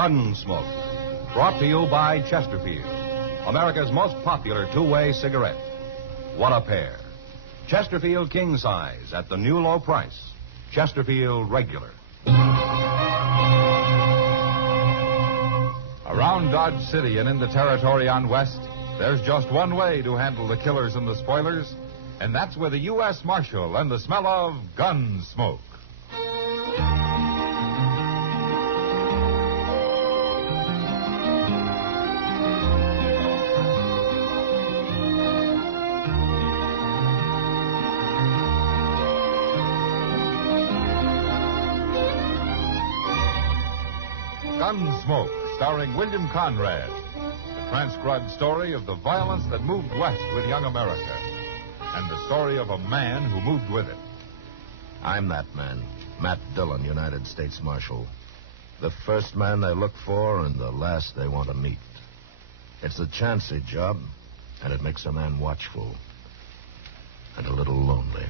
Gunsmoke. Brought to you by Chesterfield, America's most popular two-way cigarette. What a pair. Chesterfield King Size at the new low price. Chesterfield Regular. Around Dodge City and in the territory on West, there's just one way to handle the killers and the spoilers, and that's with a U.S. Marshal and the smell of Gunsmoke. Gunsmoke, starring William Conrad. The transcribed story of the violence that moved west with young America. And the story of a man who moved with it. I'm that man, Matt Dillon, United States Marshal. The first man they look for and the last they want to meet. It's a chancy job, and it makes a man watchful and a little lonely.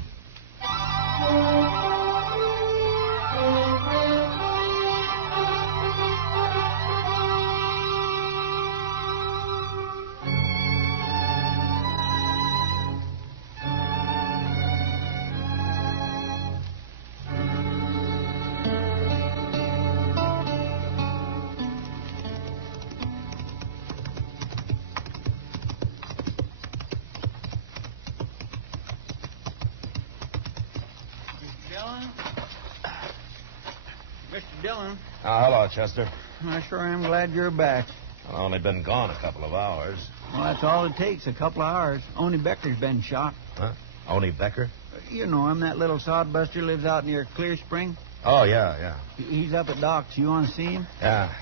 Mr. Dillon. Hello, Chester. I sure am glad you're back. I've only been gone a couple of hours. Well, that's all it takes, a couple of hours. Only Becker's been shot. Huh? Oni Becker? You know him, that little sodbuster lives out near Clear Spring. Oh, yeah. He's up at Doc's. You want to see him? Yeah.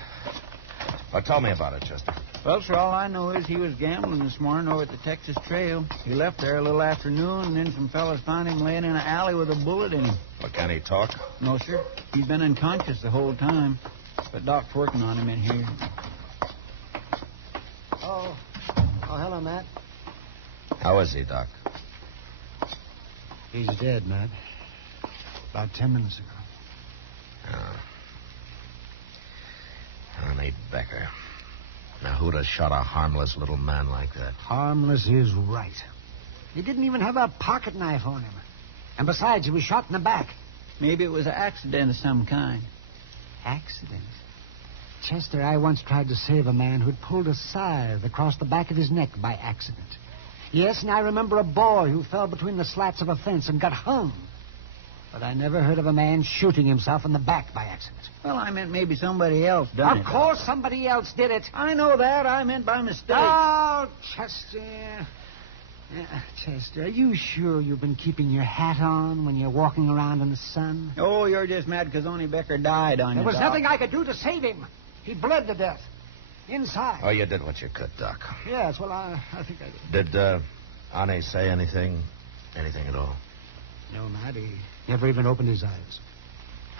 Well, tell me about it, Chester. Well, sir, all I know is he was gambling this morning over at the Texas Trail. He left there a little after noon, and then some fellas found him laying in an alley with a bullet in him. Well, can he talk? No, sir. He's been unconscious the whole time. But Doc's working on him in here. Oh, hello, Matt. How is he, Doc? He's dead, Matt. About 10 minutes ago. Oh. Oni Becker. Now, who'd have shot a harmless little man like that? Harmless is right. He didn't even have a pocket knife on him. And besides, he was shot in the back. Maybe it was an accident of some kind. Accident? Chester, I once tried to save a man who'd pulled a scythe across the back of his neck by accident. Yes, and I remember a boy who fell between the slats of a fence and got hung. But I never heard of a man shooting himself in the back by accident. Well, I meant maybe somebody else done it. Of course somebody else did it. I know that. I meant by mistake. Oh, Chester. Chester, are you sure you've been keeping your hat on when you're walking around in the sun? Oh, you're just mad because Oni Becker died on you, There was Doc. nothing I could do to save him. He bled to death. Inside. Oh, you did what you could, Doc. Yes, well, I think I did. Did Ani say anything? Anything at all? No, Matt, he never even opened his eyes.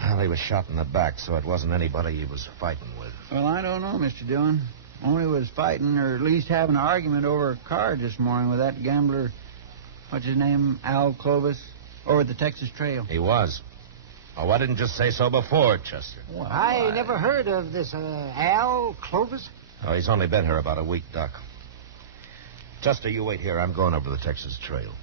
Well, he was shot in the back, so it wasn't anybody he was fighting with. Well, I don't know, Mr. Dillon. Oni was fighting, or at least having an argument over a card this morning with that gambler, what's his name, Al Clovis, over at the Texas Trail. He was. Oh, why didn't you say so before, Chester? Well, I never heard of this Al Clovis. Oh, he's only been here about a week, Doc. Chester, you wait here. I'm going over to the Texas Trail.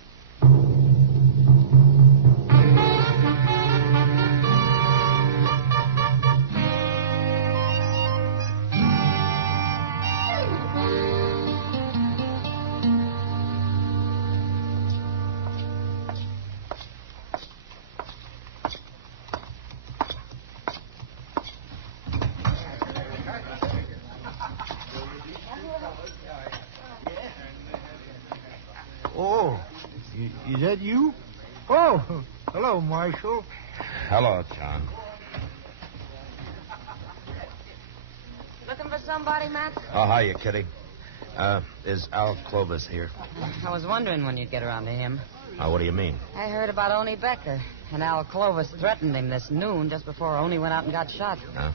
Oh, is that you? Oh, hello, Marshal. Hello, John. Looking for somebody, Matt? Oh, hiya, Kitty. Is Al Clovis here? I was wondering when you'd get around to him. What do you mean? I heard about Oni Becker, and Al Clovis threatened him this noon just before Oni went out and got shot. Huh?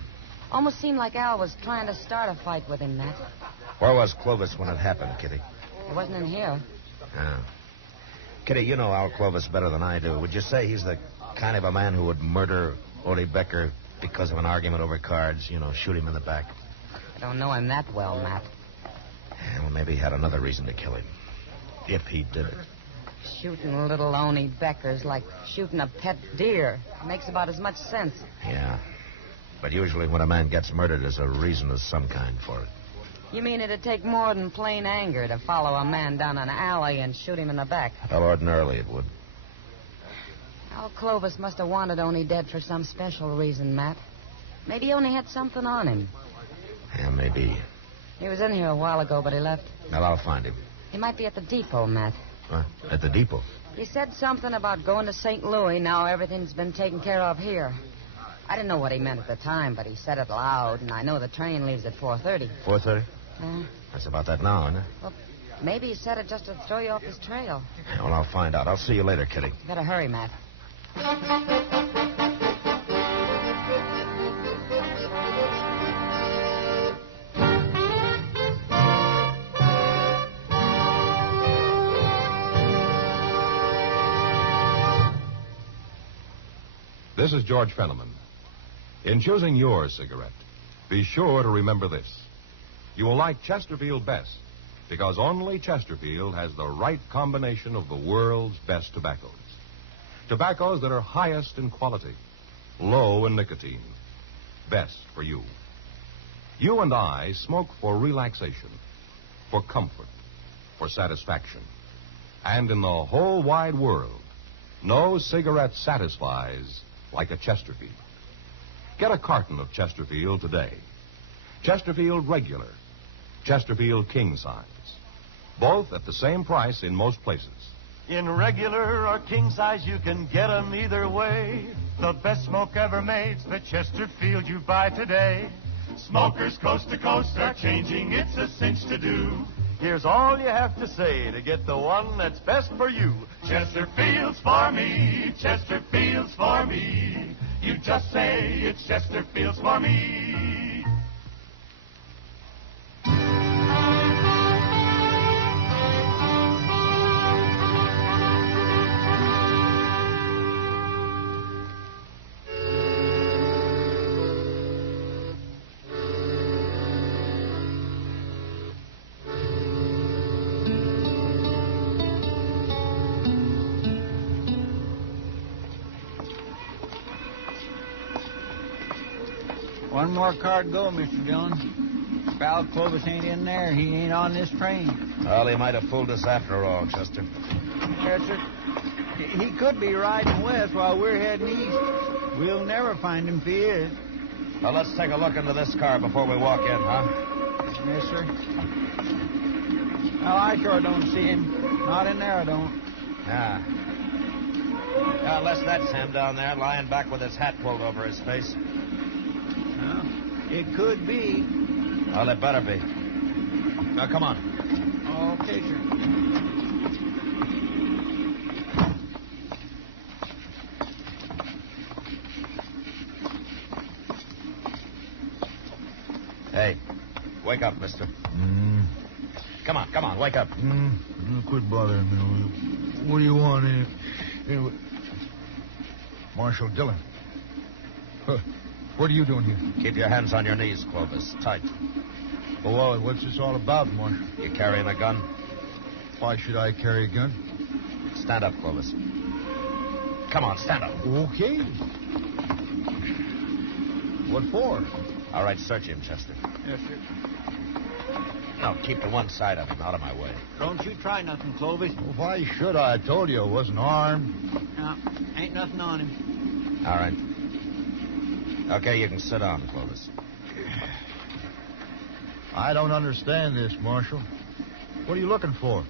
Almost seemed like Al was trying to start a fight with him, Matt. Where was Clovis when it happened, Kitty? He wasn't in here. Oh. Kitty, you know Al Clovis better than I do. Would you say he's the kind of a man who would murder Oni Becker Because of an argument over cards, shoot him in the back. I don't know him that well, Matt. Yeah, well, maybe he had another reason to kill him. If he did it. Shooting little Oni Becker's like shooting a pet deer. It makes about as much sense. Yeah. But usually when a man gets murdered, there's a reason of some kind for it. You mean it'd take more than plain anger to follow a man down an alley and shoot him in the back? Well, ordinarily it would. Al Clovis must have wanted Oni dead for some special reason, Matt. Maybe he only had something on him. Yeah, maybe. He was in here a while ago, but he left. Well, I'll find him. He might be at the depot, Matt. What? At the depot? He said something about going to St. Louis. Now everything's been taken care of here. I didn't know what he meant at the time, but he said it loud, and I know the train leaves at 4:30. 4:30? That's about that now, isn't it? Well, maybe he said it just to throw you off his trail. Yeah, well, I'll find out. I'll see you later, Kitty. You better hurry, Matt. This is George Fenneman. In choosing your cigarette, be sure to remember this. You will like Chesterfield best because only Chesterfield has the right combination of the world's best tobaccos. Tobaccos that are highest in quality, low in nicotine, best for you. You and I smoke for relaxation, for comfort, for satisfaction. And in the whole wide world, no cigarette satisfies like a Chesterfield. Get a carton of Chesterfield today. Chesterfield Regular, Chesterfield King Size. Both at the same price in most places. In regular or king size, you can get 'em either way. The best smoke ever made's the Chesterfield you buy today. Smokers coast to coast are changing, it's a cinch to do. Here's all you have to say to get the one that's best for you. Chesterfield's for me, Chesterfield's for me. You just say it's Chesterfield's for me. One more car to go, Mr. Dillon. If Al Clovis ain't in there, he ain't on this train. Well, he might have fooled us after all, Chester. Yes, sir. He could be riding west while we're heading east. We'll never find him if he is. Well, let's take a look into this car before we walk in, huh? Yes, sir. Well, I sure don't see him. Not in there, I don't. Yeah. Unless that's him down there, lying back with his hat pulled over his face. Well, it could be. Well, it better be. Now, come on. Okay, sir. Hey, wake up, mister. Come on, wake up. Quit bothering me. What do you want anyway? Marshal Dillon. What are you doing here? Keep your hands on your knees, Clovis. Tight. Oh, what's this all about, Marshal? You carrying a gun? Why should I carry a gun? Stand up, Clovis. Come on, stand up. Okay. What for? All right, search him, Chester. Yes, sir. No, keep to one side of him, out of my way. Don't you try nothing, Clovis. Well, why should I? I told you I wasn't armed. No, ain't nothing on him. All right. Okay, you can sit down, Clovis. I don't understand this, Marshal. What are you looking for?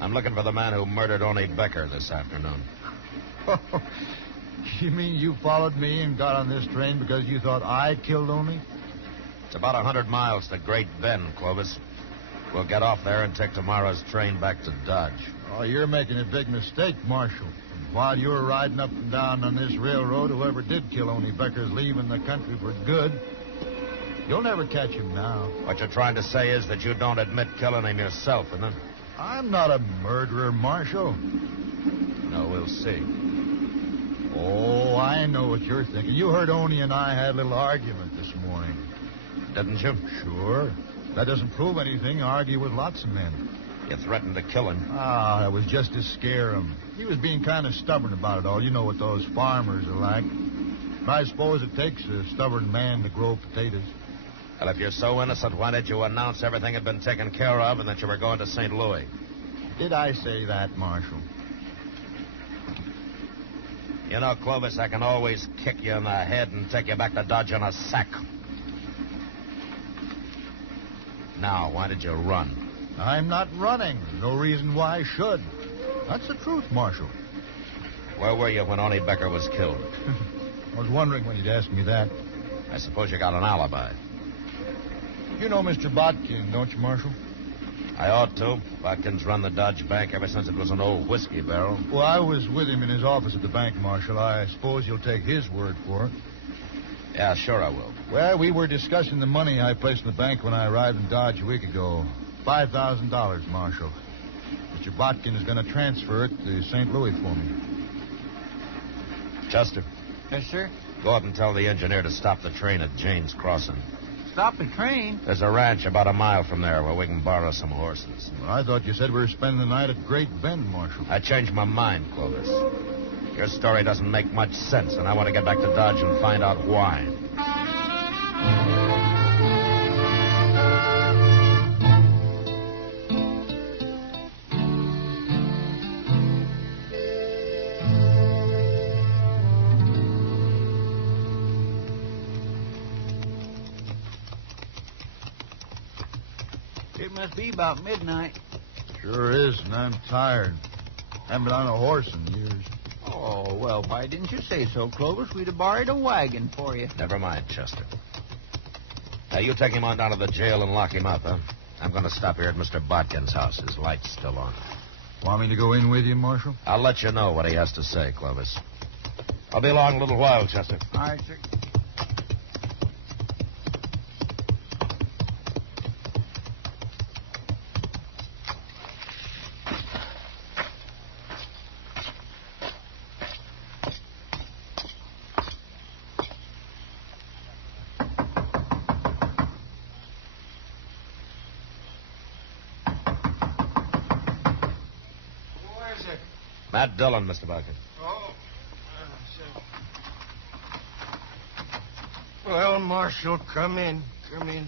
I'm looking for the man who murdered Oni Becker this afternoon. You mean you followed me and got on this train because you thought I killed Oni? It's about 100 miles to Great Bend, Clovis. We'll get off there and take tomorrow's train back to Dodge. Oh, you're making a big mistake, Marshal. While you were riding up and down on this railroad, whoever did kill Oni Becker's leaving the country for good. You'll never catch him now. What you're trying to say is that you don't admit killing him yourself, isn't it? I'm not a murderer, Marshal. No, we'll see. Oh, I know what you're thinking. You heard Oney and I had a little argument this morning. Didn't you? Sure. That doesn't prove anything. I argue with lots of men. You threatened to kill him. Ah, that was just to scare him. He was being kind of stubborn about it all. You know what those farmers are like. But I suppose it takes a stubborn man to grow potatoes. Well, if you're so innocent, why did you announce everything had been taken care of and that you were going to St. Louis? Did I say that, Marshal? You know, Clovis, I can always kick you in the head and take you back to Dodge in a sack. Now, why did you run? I'm not running. No reason why I should. That's the truth, Marshal. Where were you when Oney Becker was killed? I was wondering when you'd ask me that. I suppose you got an alibi. You know Mr. Botkin, don't you, Marshal? I ought to. Watkins run the Dodge Bank ever since it was an old whiskey barrel. Well, I was with him in his office at the bank, Marshal. I suppose you'll take his word for it. Yeah, sure I will. Well, we were discussing the money I placed in the bank when I arrived in Dodge a week ago. $5,000, Marshal. Mr. Botkin is going to transfer it to St. Louis for me. Chester, Yes, sir. go up and tell the engineer to stop the train at Jane's Crossing. Stop the train? There's a ranch about a mile from there where we can borrow some horses. Well, I thought you said we were spending the night at Great Bend, Marshal. I changed my mind, Clovis. Your story doesn't make much sense, and I want to get back to Dodge and find out why. It must be about midnight. Sure is, and I'm tired. Haven't been on a horse in years. Oh, well, why didn't you say so, Clovis? We'd have borrowed a wagon for you. Never mind, Chester. Now, you take him on down to the jail and lock him up, huh? I'm going to stop here at Mr. Botkin's house. His light's still on. Want me to go in with you, Marshal? I'll let you know what he has to say, Clovis. I'll be along a little while, Chester. All right, sir. Matt Dillon, Mr. Botkin. Oh. Well, Marshal, come in. Come in.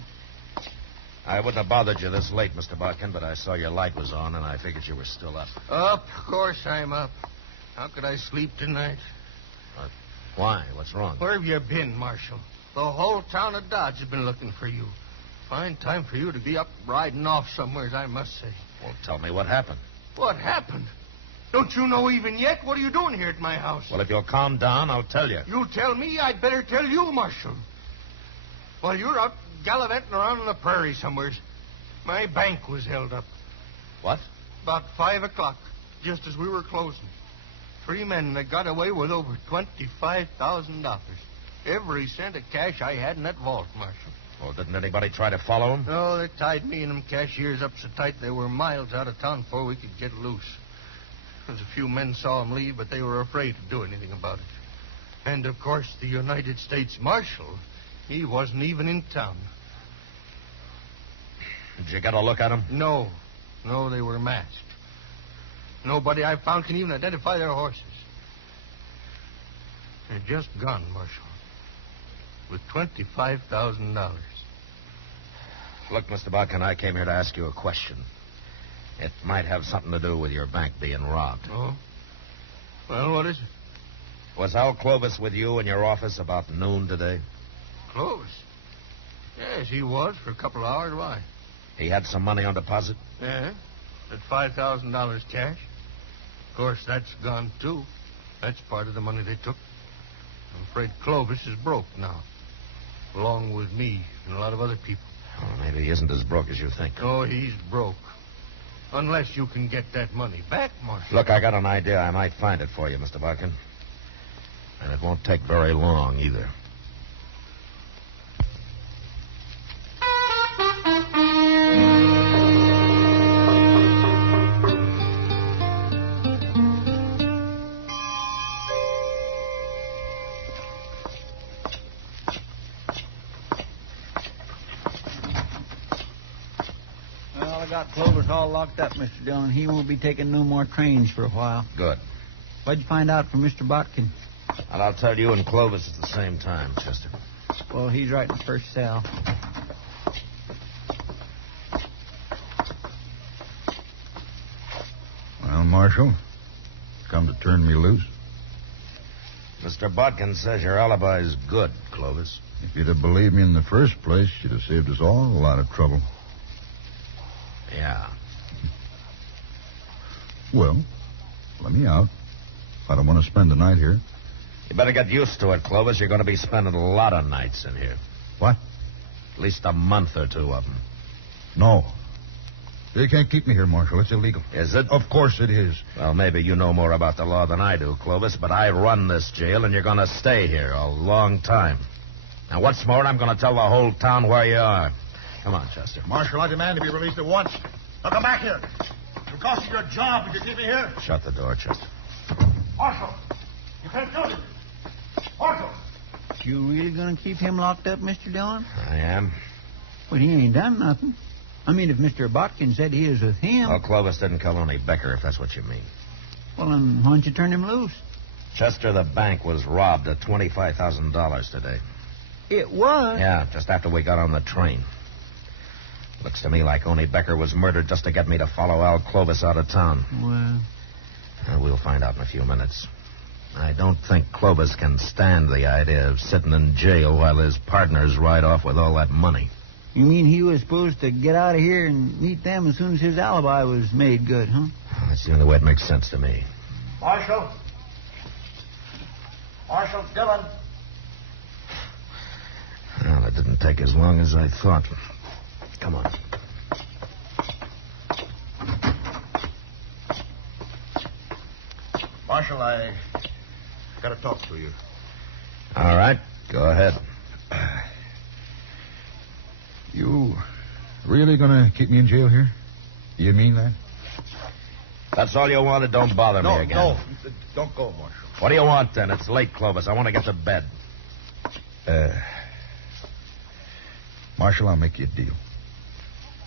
I wouldn't have bothered you this late, Mr. Botkin, but I saw your light was on, and I figured you were still up. Up? Of course I'm up. How could I sleep tonight? Why? What's wrong? Where have you been, Marshal? The whole town of Dodge has been looking for you. Fine time for you to be up riding off somewhere, I must say. Well, tell me what happened. What happened? Don't you know even yet? What are you doing here at my house? Well, if you'll calm down, I'll tell you. You tell me, I'd better tell you, Marshal. While you're out gallivanting around on the prairie somewheres, my bank was held up. What? About 5 o'clock, just as we were closing. 3 men that got away with over $25,000. Every cent of cash I had in that vault, Marshal. Well, didn't anybody try to follow him? No, they tied me and them cashiers up so tight they were miles out of town before we could get loose. There's a few men saw him leave, but they were afraid to do anything about it. And, of course, the United States Marshal, he wasn't even in town. Did you get a look at him? No, they were masked. Nobody I found can even identify their horses. They're just gone, Marshal, with $25,000. Look, Mr. Botkin, I came here to ask you a question. It might have something to do with your bank being robbed. Oh? Well, what is it? Was Al Clovis with you in your office about noon today? Clovis? Yes, he was for a couple of hours. Why? He had some money on deposit? Yeah, at $5,000 cash. Of course, that's gone, too. That's part of the money they took. I'm afraid Clovis is broke now, along with me and a lot of other people. Oh, maybe he isn't as broke as you think. Oh, he's broke. Unless you can get that money back, Marshal. Look, I got an idea. I might find it for you, Mr. Botkin. And it won't take very long, either. got Clovis all locked up, Mr. Dillon. He won't be taking no more trains for a while. Good. What'd you find out from Mr. Botkin? And I'll tell you and Clovis at the same time, Chester. Well, he's right in the first cell. Well, Marshal, come to turn me loose? Mr. Botkin says your alibi's good, Clovis. If you'd have believed me in the first place, you'd have saved us all a lot of trouble. Yeah. Well, let me out. I don't want to spend the night here. You better get used to it, Clovis. You're going to be spending a lot of nights in here. What? At least a month or two of them. No. They can't keep me here, Marshal. It's illegal. Is it? Of course it is. Well, maybe you know more about the law than I do, Clovis, but I run this jail, and you're going to stay here a long time. Now, what's more, I'm going to tell the whole town where you are. Come on, Chester. Marshal, I demand to be released at once. Now come back here. It'll cost you your job if you keep me here. Shut the door, Chester. Marshal, you can't do it. Marshal. You really gonna keep him locked up, Mr. Dillon? I am. Well, he ain't done nothing. I mean, if Mr. Botkin said he was with him... Well, Clovis didn't kill only Becker, if that's what you mean. Well, then why don't you turn him loose? Chester, the bank was robbed of $25,000 today. It was? Yeah, just after we got on the train. Looks to me like only Becker was murdered just to get me to follow Al Clovis out of town. Well... We'll find out in a few minutes. I don't think Clovis can stand the idea of sitting in jail while his partners ride off with all that money. You mean he was supposed to get out of here and meet them as soon as his alibi was made good, huh? That's the only way it makes sense to me. Marshal. Marshal Dillon. Well, it didn't take as long as I thought. Come on. Marshal, I got to talk to you. All right, go ahead. You really going to keep me in jail here? You mean that? That's all you wanted. Don't bother me again. No, don't go, Marshal. What do you want, then? It's late, Clovis. I want to get to bed. Marshal, I'll make you a deal.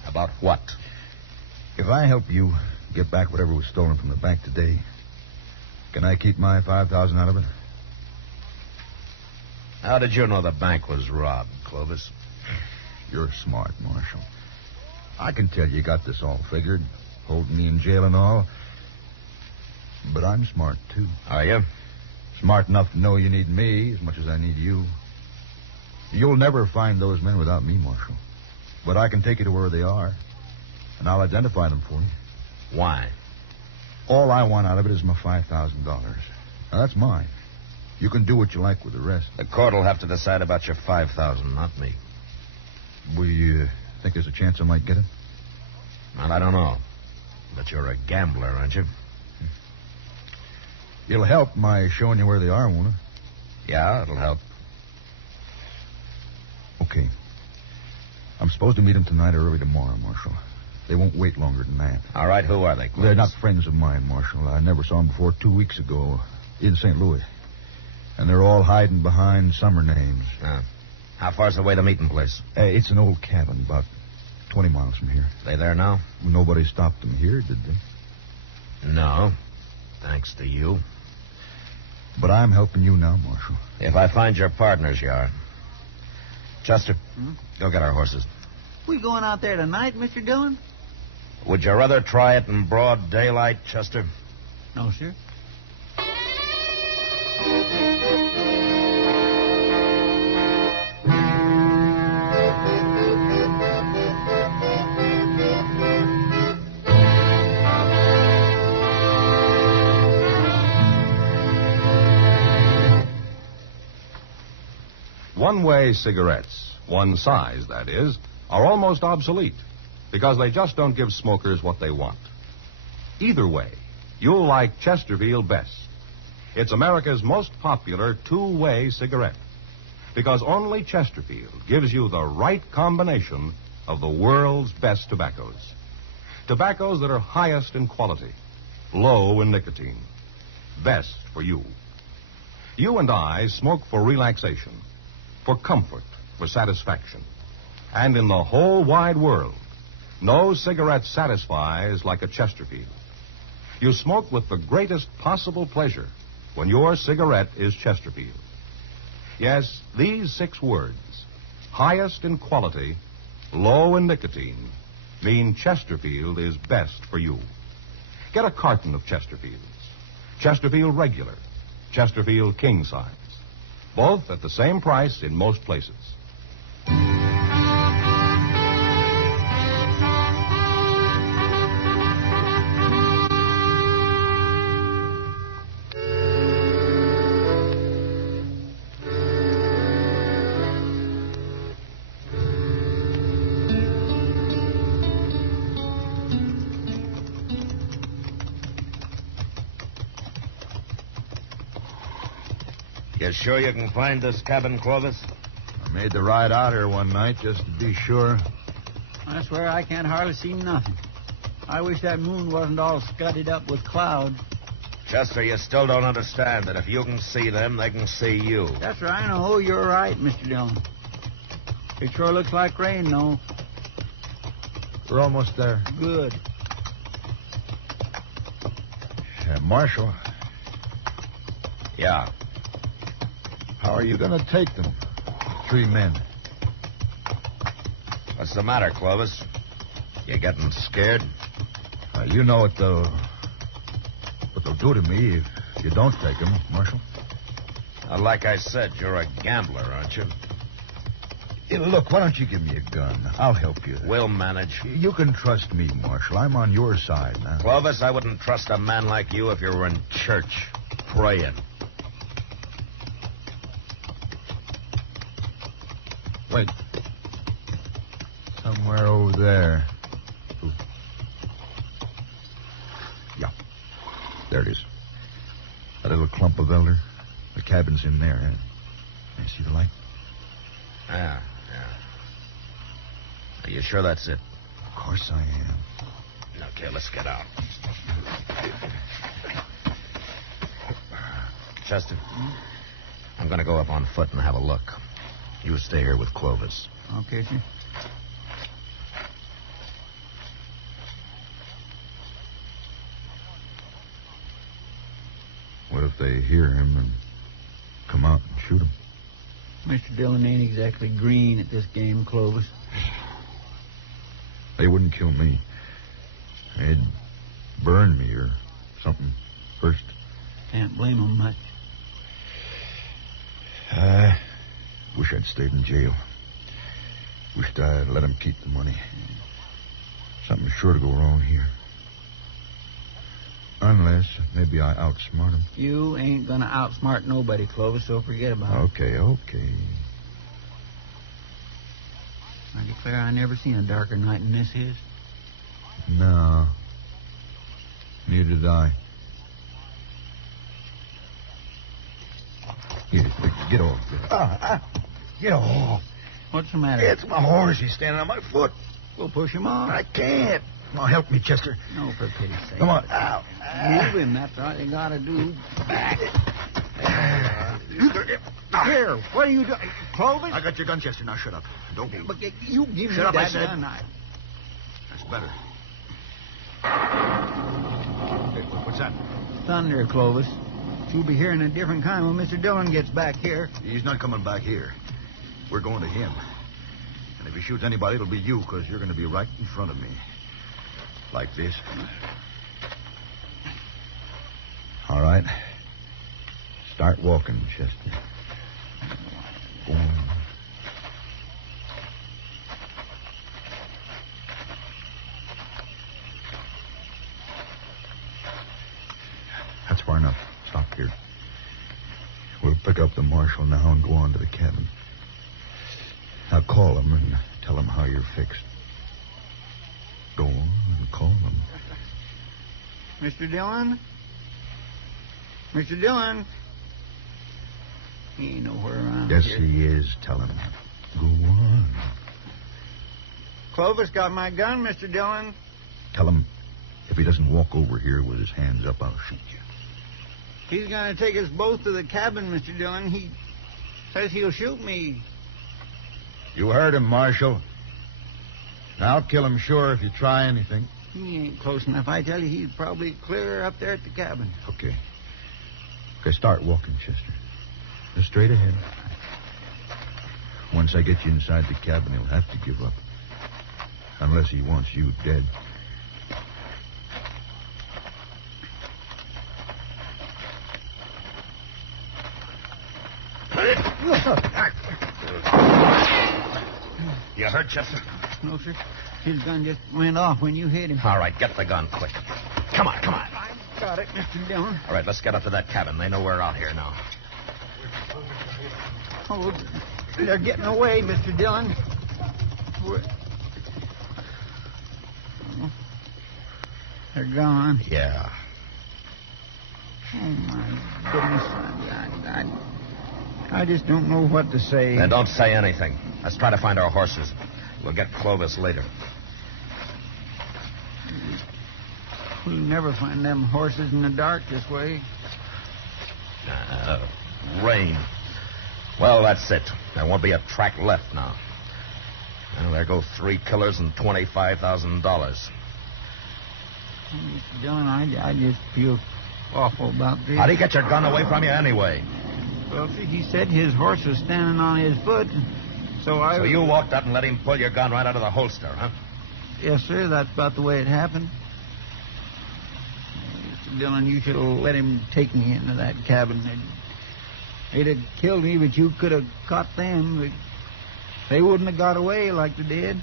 About what? If I help you get back whatever was stolen from the bank today, can I keep my $5,000 out of it? How did you know the bank was robbed, Clovis? You're smart, Marshal. I can tell you got this all figured, holding me in jail and all. But I'm smart, too. Are you? Smart enough to know you need me as much as I need you. You'll never find those men without me, Marshal. But I can take you to where they are, and I'll identify them for you. Why? All I want out of it is my $5,000. Now, that's mine. You can do what you like with the rest. The court will have to decide about your $5,000, not me. Well, you think there's a chance I might get it? Well, I don't know. But you're a gambler, aren't you? It'll help my showing you where they are, won't it? Yeah, it'll help. Okay. I'm supposed to meet them tonight or early tomorrow, Marshal. They won't wait longer than that. All right, who are they, Clovis? They're not friends of mine, Marshal. I never saw them before 2 weeks ago in St. Louis. And they're all hiding behind summer names. How far's the way to meeting place? It's an old cabin about 20 miles from here. They there now? Nobody stopped them here, did they? No. Thanks to you. But I'm helping you now, Marshal. If I find your partners, you are. Chester, go get our horses. We going out there tonight, Mr. Dillon? Would you rather try it in broad daylight, Chester? No, sir. One-way cigarettes, one size, that is, are almost obsolete because they just don't give smokers what they want. Either way, you'll like Chesterfield best. It's America's most popular two-way cigarette because only Chesterfield gives you the right combination of the world's best tobaccos. Tobaccos that are highest in quality, low in nicotine, best for you. You and I smoke for relaxation, for comfort, for satisfaction. And in the whole wide world, No cigarette satisfies like a Chesterfield. You smoke with the greatest possible pleasure when your cigarette is Chesterfield. Yes, these 6 words, highest in quality, low in nicotine, mean Chesterfield is best for you. Get a carton of Chesterfields. Chesterfield Regular, Chesterfield King Size. Both at the same price in most places. You sure you can find this cabin, Clovis? I made the ride out here one night just to be sure. I swear I can't hardly see nothing. I wish that moon wasn't all scudded up with clouds. Chester, you still don't understand that if you can see them, they can see you. That's right. I know. You're right, Mr. Dillon. It sure looks like rain, though. We're almost there. Good. Marshal, Yeah. how are you going to take them? 3 men. What's the matter, Clovis? You getting scared? You know what they'll do to me if you don't take them, Marshal. Like I said, you're a gambler, aren't you? Look, why don't you give me a gun? I'll help you. We'll manage. You can trust me, Marshal. I'm on your side now. Clovis, I wouldn't trust a man like you if you were in church praying. Wait. Somewhere over there. Yeah. There it is. That little clump of elder. The cabin's in there. You see the light? Yeah. Are you sure that's it? Of course I am. Okay, let's get out. Chester, I'm going to go up on foot and have a look. You stay here with Clovis. Okay, sir. What if they hear him and come out and shoot him? Mr. Dillon ain't exactly green at this game, Clovis. They wouldn't kill me. They'd burn me or something first. Can't blame 'em much. I wish I'd stayed in jail. Wished I'd let him keep the money. Something's sure to go wrong here. Unless maybe I outsmart him. You ain't gonna outsmart nobody, Clovis, so forget about it. Okay. I declare I never seen a darker night than this is. No. Neither did I. Here, get off. Get off. What's the matter? It's my horse. He's standing on my foot. We'll push him off. I can't. Come on, help me, Chester. No, for pity's sake. Come on. Ow. Move him. That's all you gotta do. Here, what are you doing? Clovis? I got your gun, Chester. Now shut up. Don't move. But you give me Shut up, that I said. gun. That's better. Hey, what's that? Thunder, Clovis. You'll be hearing a different kind when Mr. Dillon gets back here. He's not coming back here. We're going to him. And if he shoots anybody, it'll be you, because you're going to be right in front of me. Like this. All right. Start walking, Chester. Go on. That's far enough. Stop here. We'll pick up the marshal now and go on to the cabin. Now call him and tell him how you're fixed. Go on and call him. Mr. Dillon? Mr. Dillon? He ain't nowhere around Yes, here. he is. Tell him. Go on. Clovis got my gun, Mr. Dillon. Tell him if he doesn't walk over here with his hands up, I'll shoot you. He's going to take us both to the cabin, Mr. Dillon. He says he'll shoot me. You heard him, Marshal. I'll kill him sure if you try anything. He ain't close enough. I tell you, he's probably clear up there at the cabin. Okay. Okay, start walking, Chester. Just straight ahead. Once I get you inside the cabin, he'll have to give up. Unless he wants you dead. You hurt, Chester? No, sir. His gun just went off when you hit him. All right, get the gun quick. Come on. I got it, Mr. Dillon. All right, let's get up to that cabin. They know we're out here now. Oh, they're getting away, Mr. Dillon. They're gone. Yeah. Oh, my goodness. I just don't know what to say. Then don't say anything. Let's try to find our horses. We'll get Clovis later. We'll never find them horses in the dark this way. Rain. Well, that's it. There won't be a track left now. Well, there go 3 killers and $25,000. Mr. Dillon, I just feel awful about this. How'd he get your gun away from you anyway? Well, see, he said his horse was standing on his foot, so I... So you walked up and let him pull your gun right out of the holster, huh? Yes, sir, that's about the way it happened. Mr. Dillon, you should have let him take me into that cabin. They'd have killed me, but you could have caught them. They wouldn't have got away like they did.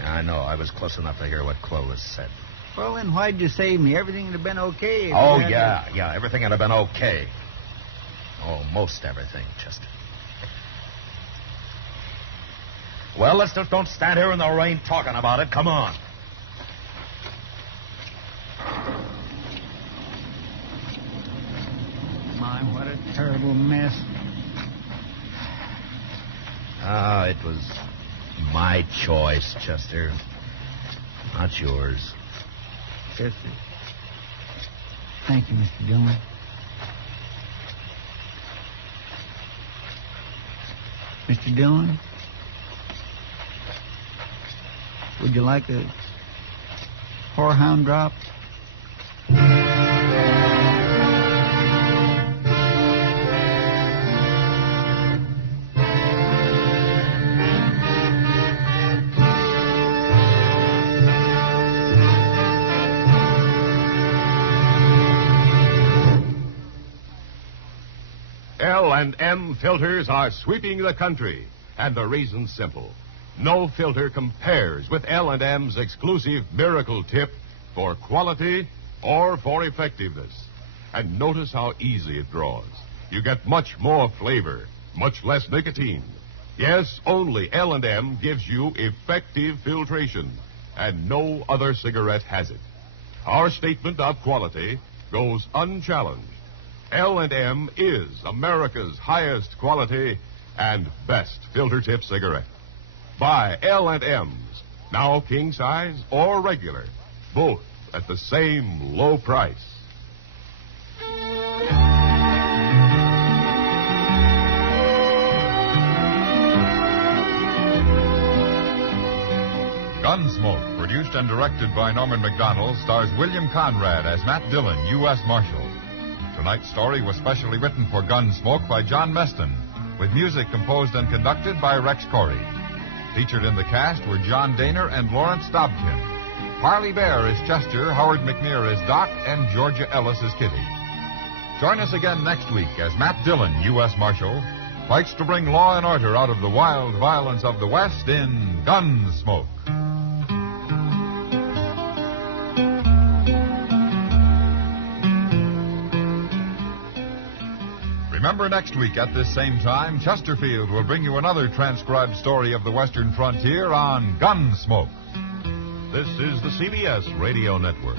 Yeah, I know. I was close enough to hear what Clovis said. Well, then why'd you save me? Everything would have been okay. Oh, yeah. Everything would have been okay. Oh, most everything, Chester. Well, let's just don't stand here in the rain talking about it. Come on. My, what a terrible mess. It was my choice, Chester. Not yours. Yes, sir. Thank you, Mr. Dillon. Mr. Dillon? Would you like a whorehound drop? L&M filters are sweeping the country, and the reason's simple. No filter compares with L&M's exclusive miracle tip for quality or for effectiveness. And notice how easy it draws. You get much more flavor, much less nicotine. Yes, only L&M gives you effective filtration, and no other cigarette has it. Our statement of quality goes unchallenged. L&M is America's highest quality and best filter tip cigarette. Buy L&M's, now king size or regular, both at the same low price. Gunsmoke, produced and directed by Norman Macdonnell, stars William Conrad as Matt Dillon, U.S. Marshal. Tonight's story was specially written for Gunsmoke by John Meston, with music composed and conducted by Rex Corey. Featured in the cast were John Daner and Lawrence Dobkin. Parley Bear is Chester, Howard McNear is Doc, and Georgia Ellis is Kitty. Join us again next week as Matt Dillon, U.S. Marshal, fights to bring law and order out of the wild violence of the West in Gunsmoke. Remember, next week at this same time, Chesterfield will bring you another transcribed story of the Western frontier on Gunsmoke. This is the CBS Radio Network.